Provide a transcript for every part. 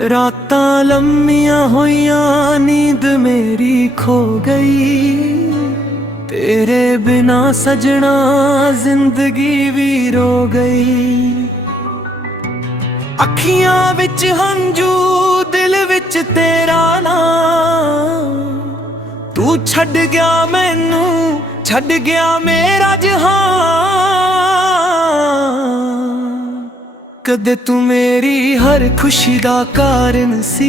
रातां लम्मियां होइयां नींद मेरी खो गई। तेरे बिना सजना जिंदगी भी रो गई। अखियां विच हंजू दिल विच तेरा नाम। तू छड़ गया मैनू छड़ गया मेरा जहां। कदे तू मेरी हर खुशी दा कारण सी।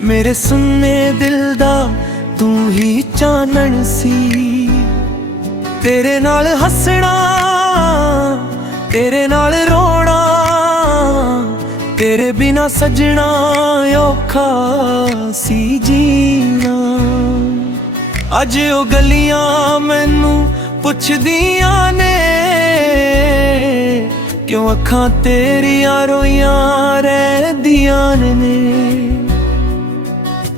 मेरे सुन्ने दिल दा तू ही चानण सी। तेरे नाल हसना तेरे नाल रोना, तेरे बिना सजना औखा सी जीना। अज ओ गलियां मैनू पुछदियां ने, क्यों अखां तेरियां रोइयां रहदियां ने।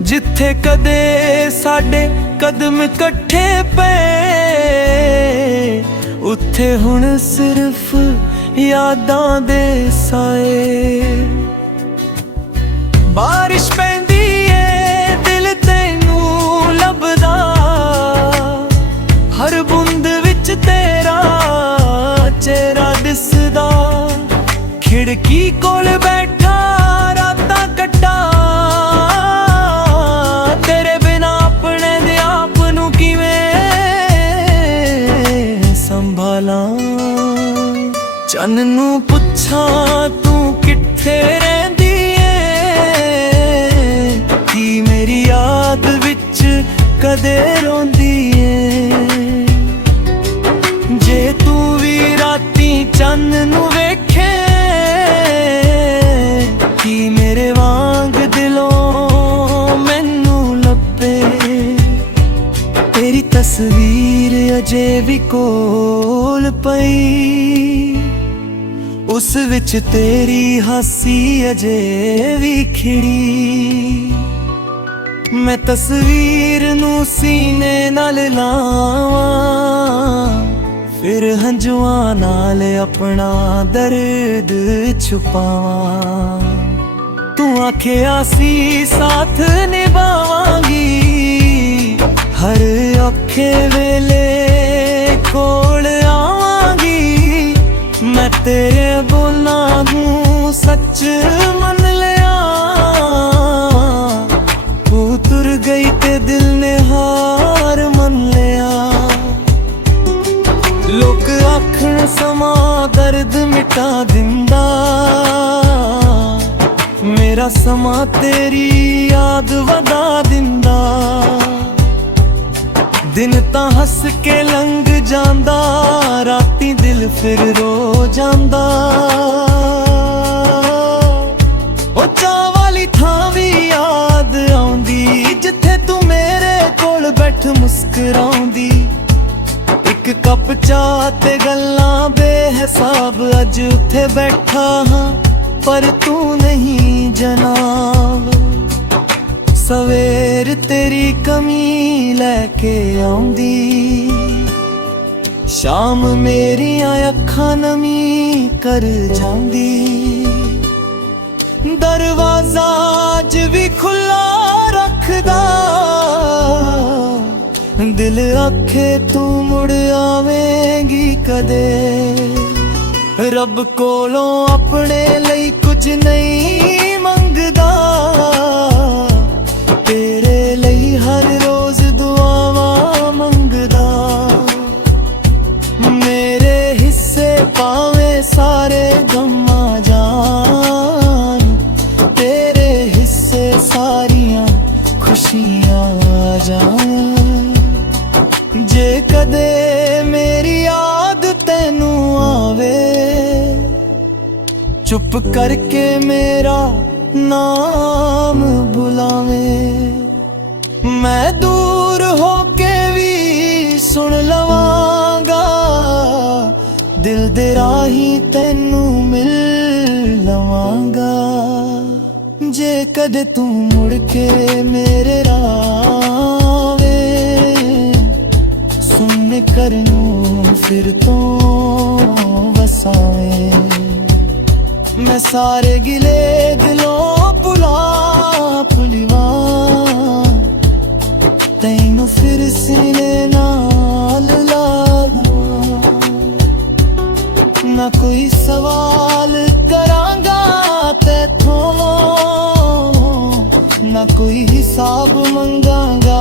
जिथे कदे साडे कदम कट्ठे पे, उत्थे हुण सिर्फ यादां दे साए। बारिश पैंदी ए दिल तैनू लभदा, हर बूंद विच तेरा चेहरा दिसदा। खिड़की कोल बैठा रातां कट्टा, तेरे बिना अपने दे आप नू किवें संभालां। चन्न नू पुछां तू कित्थे रहिंदी ऐ, की मेरी याद विच कदे रोंदी ऐ। जे तू भी राती चन्न नू वेखे, की मेरे वांग दिलों मैनू लभे। तेरी तस्वीर अजे भी कोल पई, उस विच तेरी हासी अजे भी खिड़ी। मैं तस्वीर नू सीने नाल लावां, फिर हंजुआं नाल अपना दर्द छुपावां। तू आखिया सी साथ निभावांगी, हर औखे वेले कोल आवांगी। मैं तेरे बोलां नू सच मन लिया, तू तुर गई ते दिल ने हार मन लिया। लोग आखण समा दर्द मिटा दिंदा, मेरा समा तेरी याद वधा दिंदा। दिन तां हस के लंघ जांदा, राती दिल फिर रो जांदा। ओ चाह वाली थां भी याद आउंदी, जिथे तू मेरे कोल बैठ मुस्कराउंदी। एक कप चाह ते गल्लां बेहिसाब, अज उत्थे बैठा हां पर तू नहीं जनाब। सवेर तेरी कमी लैके आउंदी, शाम मेरियां अखां नमी कर जांदी। दरवाजा अज भी खुला रखदा, दिल आखे तू मुड़ आवेंगी कदे। रब कोलों अपने लई कुछ नहीं मंगदा, तेरे लई हर रोज दुआवां मंगदा। मेरे हिस्से पावें सारे गम्मा जान, तेरे हिस्से सारियां खुशियां आ जान। जे कदे मेरी याद तैनू आवे, चुप करके मेरा नाम बुलावे। मैं दूर होके भी सुन लवांगा, दिल दे राही तैनू मिल लवांगा। जे कदे तू मुड़ के मेरे रावे, सुन करनू फिर तो वसाए। मैं सारे गिले दिलों भुला ना कोई हिसाब मंगांगा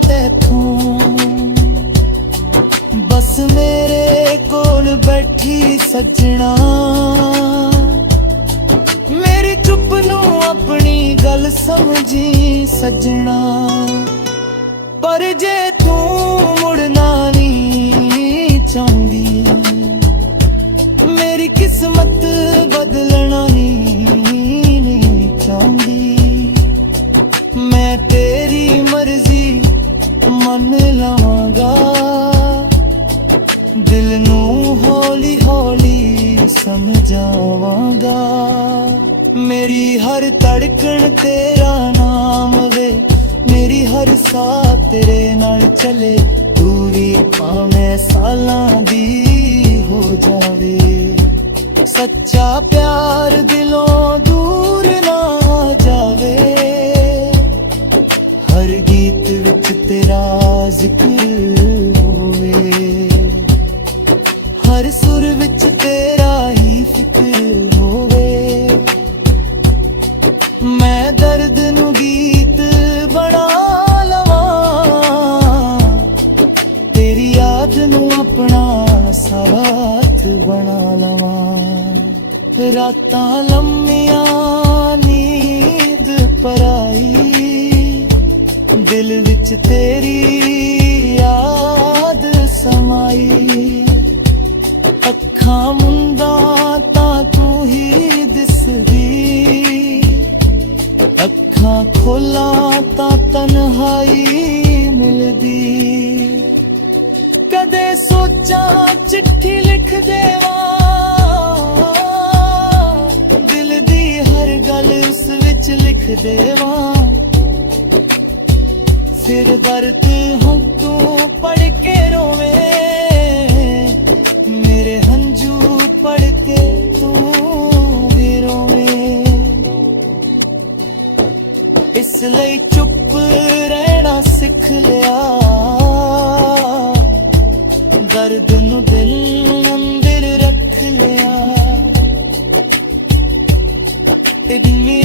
तैथों, बस मेरे कोल बैठी सजना मेरी चुप नू अपनी गल समझी सजना। पर जे तू मुड़ना नहीं चाहती, मेरी किस्मत बदलना नहीं चाहती, मैं तेरी मर्जी मन लवांगा, दिल नू हौली हौली समझावांगा। मेरी हर धड़कन तेरा नाम वे, मेरी हर साह तेरे नाल चले, दूरी भावें सालां दी हो जावे, सच्चा प्यार दिलों दूर ना जावे। हर गीत विच तेरा जिक्र होवे, हर सुर विच तेरा ही फिक्र होवे। मैं दर्द नू गीत बना लवां, तेरी याद नू अपना साथ बना लवां। रातां लम्मियां नींद पराई, दिल विच तेरी याद समाई। अखां मुंदा तां तू ही दिसदी, अखां खोलां तां तन्हाई मिलदी। कदे सोचा चिट्ठी लिख देवां, दिल दी हर गल उस विच लिख देवां। फिर दर्द हूँ तू पढ़ के रोवे, मेरे हंजू पढ़ के तू भी रोवे। इसलिए चुप रहना सिख लिया, दर्द नू दिल अंदर रख लिया। इतनी